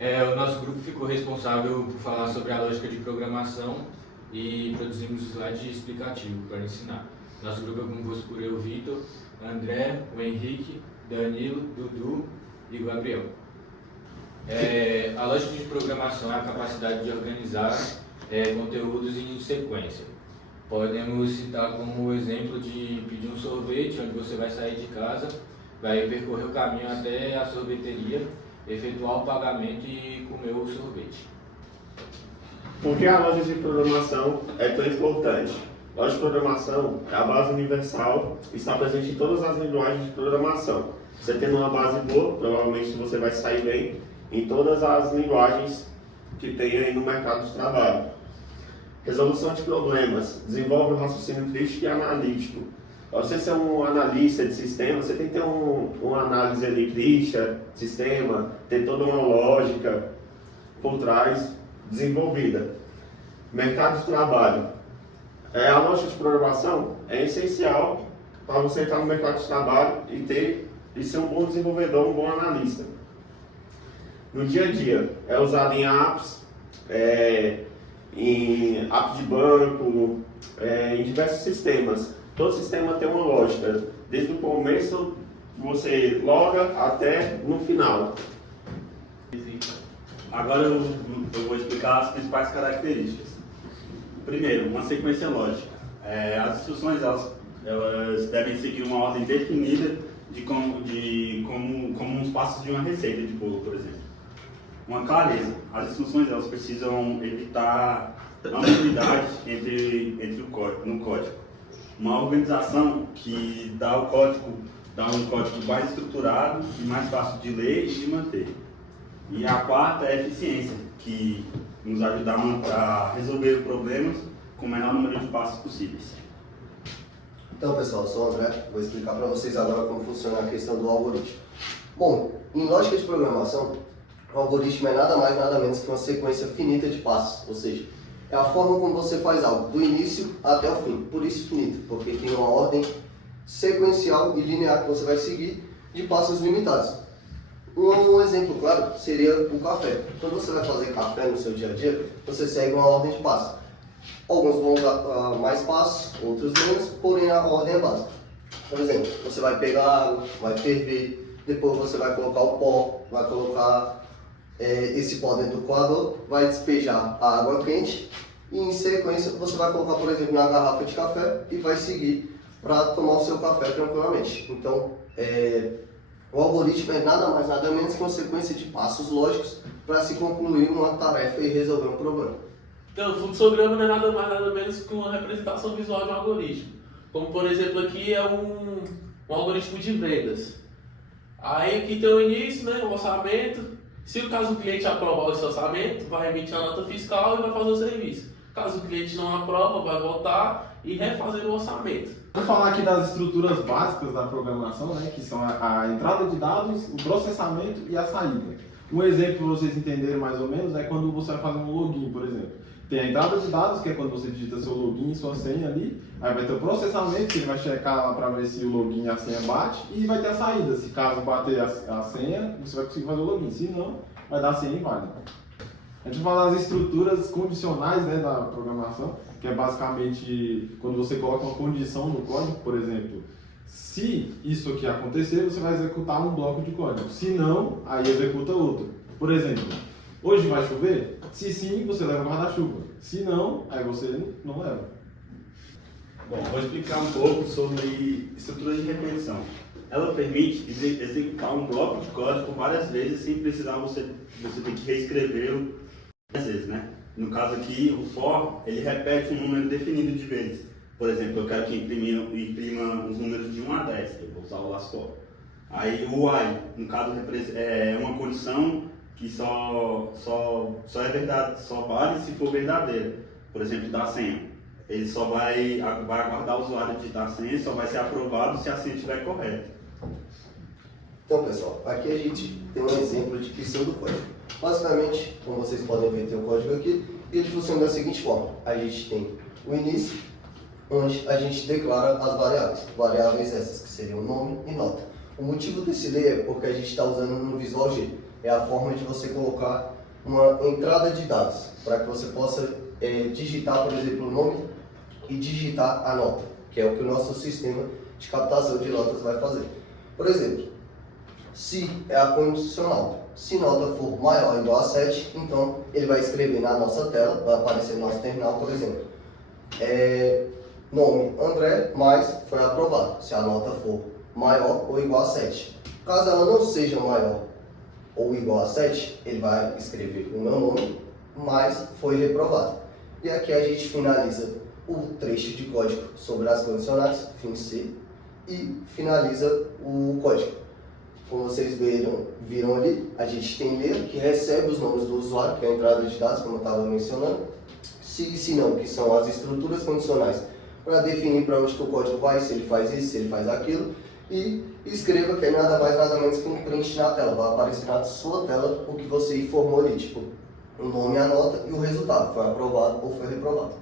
O nosso grupo ficou responsável por falar sobre a lógica de programação e produzimos um slide explicativo para ensinar. Nosso grupo é composto por eu, Vitor, André, o Henrique, Danilo, Dudu e o Gabriel. A lógica de programação é a capacidade de organizar conteúdos em sequência. Podemos citar como exemplo de pedir um sorvete, onde você vai sair de casa, vai percorrer o caminho até a sorveteria, efetuar o pagamento e comer o sorvete. Por que a lógica de programação é tão importante? A lógica de programação é a base universal e está presente em todas as linguagens de programação. Você tendo uma base boa, provavelmente você vai sair bem em todas as linguagens que tem aí no mercado de trabalho. Resolução de problemas, desenvolve o raciocínio crítico e analítico. Para você ser um analista de sistema, você tem que ter uma análise ali crítica, sistema, ter toda uma lógica por trás desenvolvida. Mercado de trabalho. A lógica de programação é essencial para você entrar no mercado de trabalho e ser um bom desenvolvedor, um bom analista. No dia a dia, é usado em apps, em app de banco, em diversos sistemas. Todo sistema tem uma lógica, desde o começo você loga até no final. Agora eu vou explicar as principais características. Primeiro, uma sequência lógica. As instruções elas devem seguir uma ordem definida como os passos de uma receita de bolo, por exemplo. Uma clareza. As instruções elas precisam evitar ambiguidade no código. Uma organização que dá um código mais estruturado e mais fácil de ler e de manter. E a quarta é a eficiência, que nos ajuda a resolver problemas com o menor número de passos possíveis. Então, pessoal, eu sou o André, vou explicar para vocês agora como funciona a questão do algoritmo. Bom, em lógica de programação, o algoritmo é nada mais nada menos que uma sequência finita de passos, ou seja, é a forma como você faz algo, do início até o fim, por isso finito, porque tem uma ordem sequencial e linear que você vai seguir de passos limitados. Um exemplo claro seria o café. Quando você vai fazer café no seu dia a dia, você segue uma ordem de passos. Alguns vão usar mais passos, outros menos, porém a ordem é básica. Por exemplo, você vai pegar água, vai ferver, depois você vai colocar o pó, vai colocar esse pó dentro do coador, vai despejar a água quente e em sequência você vai colocar, por exemplo, na garrafa de café e vai seguir para tomar o seu café tranquilamente. Então, o algoritmo é nada mais nada menos que uma sequência de passos lógicos para se concluir uma tarefa e resolver um problema. Então, o fluxograma não é nada mais nada menos que uma representação visual de um algoritmo. Como, por exemplo, aqui é um algoritmo de vendas. Aí aqui tem o início, né, o orçamento. Se o caso o cliente aprovar esse orçamento, vai emitir a nota fiscal e vai fazer o serviço. Caso o cliente não aprova, vai voltar e refazer o orçamento. Vou falar aqui das estruturas básicas da programação, né, que são a entrada de dados, o processamento e a saída. Um exemplo para vocês entenderem mais ou menos é quando você vai fazer um login, por exemplo. Tem a entrada de dados, que é quando você digita seu login e sua senha ali. Aí vai ter o processamento, que ele vai checar lá para ver se o login e a senha bate. E vai ter a saída. Se caso bater a senha, você vai conseguir fazer o login. Se não, vai dar a senha inválida. A gente vai falar das estruturas condicionais, né, da programação, que é basicamente quando você coloca uma condição no código, por exemplo. Se isso aqui acontecer, você vai executar um bloco de código. Se não, aí executa outro. Por exemplo, hoje vai chover? Se sim, você leva o guarda-chuva. Se não, aí você não leva. Bom, vou explicar um pouco sobre estrutura de repetição. Ela permite executar um bloco de código várias vezes sem precisar você ter que reescrevê-lo várias vezes, né? No caso aqui, o for, ele repete um número definido de vezes. Por exemplo, eu quero que imprima os números de 1 a 10, eu vou usar o last for. Aí o while, no caso, é uma condição que só é verdade, só vale se for verdadeira. Por exemplo, da senha. Ele só vai aguardar o usuário digitar a senha e só vai ser aprovado se a senha estiver correta. Então, pessoal, aqui a gente tem um exemplo de criação do código. Basicamente, como vocês podem ver, tem o código aqui, e ele funciona da seguinte forma. A gente tem o início, onde a gente declara as variáveis. Variáveis essas, que seriam nome e nota. O motivo desse layer é porque a gente está usando no Visual G. é a forma de você colocar uma entrada de dados, para que você possa digitar, por exemplo, o nome e digitar a nota, que é o que o nosso sistema de captação de notas vai fazer. Por exemplo, se é a condicional, se nota for maior ou igual a 7, então ele vai escrever na nossa tela, vai aparecer no nosso terminal, por exemplo, nome André, mas foi aprovado, se a nota for maior ou igual a 7. Caso ela não seja maior ou igual a 7, ele vai escrever o meu nome, mas foi reprovado. E aqui a gente finaliza o trecho de código sobre as condicionais, fim C, e finaliza o código. Como vocês viram ali, a gente tem layer que recebe os nomes do usuário, que é a entrada de dados, como eu estava mencionando, se e se não, que são as estruturas condicionais, para definir para onde que o código vai, se ele faz isso, se ele faz aquilo, e escreva que é nada mais nada menos que um print na tela, vai aparecer na sua tela o que você informou ali, tipo, o nome, a nota e o resultado, foi aprovado ou foi reprovado.